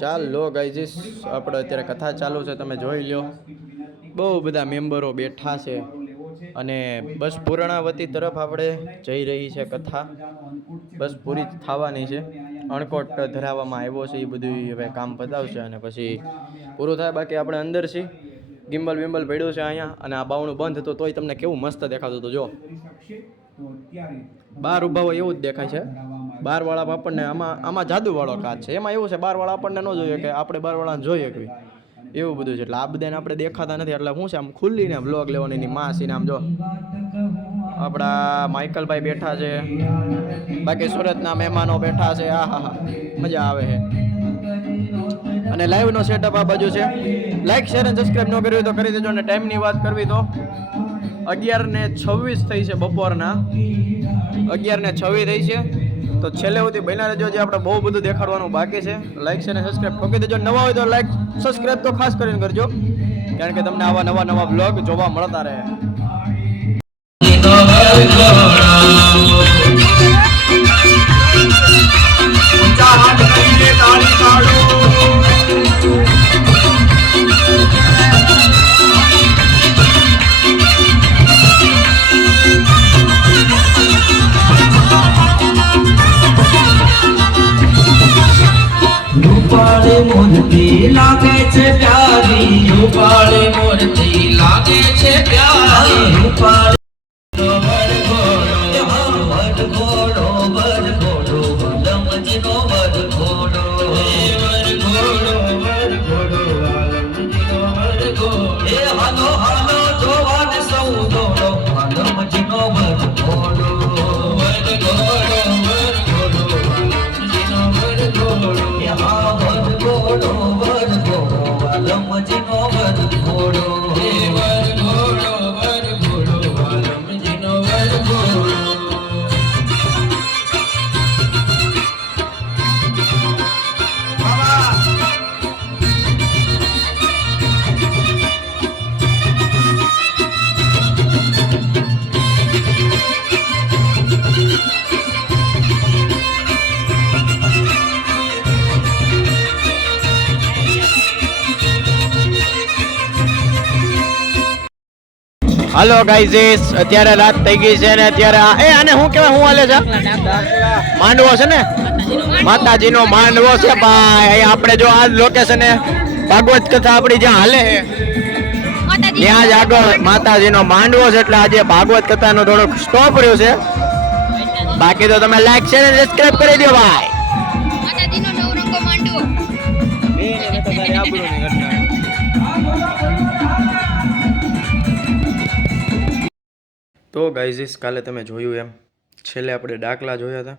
ચાલો ગાઈઝીસ આપણે અત્યારે કથા ચાલુ છે, તમે જોઈ લો. બહુ બધા મેમ્બરો બેઠા છે અને બસ પૂર્ણાવતી તરફ આપણે જઈ રહી છે કથા. બસ પૂરી થવાની છે. અણકોટ ધરાવવામાં આવ્યો છે, એ બધું હવે કામ પતાવશે અને પછી પૂરું થાય. બાકી આપણે અંદર છીએ. ગિમ્બલ વિમ્બલ પડ્યું છે અહીંયા અને આ બાવણું બંધ હતું તોય તમને કેવું મસ્ત દેખાતું હતું. જો બાર ઊભા હોય એવું જ દેખાય છે. બારવાળા આપણને આમાં જાદુવાળો કાચ છે. એમાં એવું છે બારવાળા આપણને ન જોઈએ કે આપણે બારવાળાને જોઈએ કે એવું બધું છે. એટલે આ બધાને આપણે દેખાતા નથી. એટલે શું છે આમ ખુલ્લીને બ્લોગ લેવાની માસીને આમ જો આપણા માઇકલભાઈ બેઠા છે, બાકી સુરતના મહેમાનો બેઠા છે. આ હા હા મજા આવે છે. અને લાઈવનો સેટઅપ આ બાજુ છે. લાઈક શેર અને સબસ્ક્રાઈબ ન કર્યું તો કરી દેજો. અને ટાઈમની વાત કરવી તો 11:26 થઈ છે બપોરના. 11:26 થઈ છે. તો છેલ્લે સુધી બન્યા રહેજો. જે આપણે બહુ બધું દેખાડવાનું બાકી છે. લાઈક શેર અને સબસ્ક્રાઈબ ઠોકી દેજો. નવા હોય તો લાઈક સબસ્ક્રાઈબ તો ખાસ કરીને કરજો, કારણ કે તમને આવા નવા બ્લોગ જોવા મળતા રહે. રૂપાળી મૂર્તિ લાગે છે પ્યારી, રૂપાળી મૂર્તિ લાગે છે પ્યારી, રૂપાળી વરઘોડો વરઘોડો વલમજીનો વરઘોડો, એ હાલો હાલો જોવાને સૌ દોડો વલમજીનો વરઘોડો, વરઘોડો વાલમજીનો વરઘોડો, વાલમજીનો વરઘોડો. હાલો ગાઈઝીસ, અત્યારે રાત થઈ ગઈ છે ને અત્યારે આને શું કહેવાય, શું હાલે છે? માંડવો છે ને, માતાજીનો માંડવો છે ભાઈ. આપણે જો આ લોકેશને ભાગવત કથા આપણી જ્યાં હાલે છે ત્યાં જ આગળ માતાજીનો માંડવો છે. એટલે આજે ભાગવત કથાનો થોડોક સ્ટોપ રહ્યો છે. બાકી તો તમે લાઈક શેર અને સબસ્ક્રાઇબ કરી દો ભાઈ. માતાજીનો નવરંગો માંડવો. તો ગાઈઝીસ, કાલે તમે જોયું એમ છેલ્લે આપણે ડાકલા જોયા હતા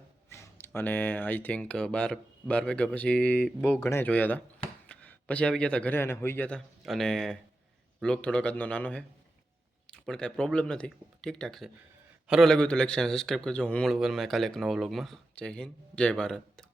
અને આઈ થિંક 12 વાગ્યા પછી બહુ ઘણા જોયા હતા. પછી આવી ગયા હતા ઘરે અને હોઈ ગયા હતા. અને વ્લોગ થોડોક આજનો નાનો છે પણ કાંઈ પ્રોબ્લેમ નથી, ઠીકઠાક છે. સારું લાગ્યું તો લાઈક શેર સબસ્ક્રાઈબ કરજો. હું મળું કાલે એક નવા વ્લોગમાં. જય હિન્દ, જય ભારત.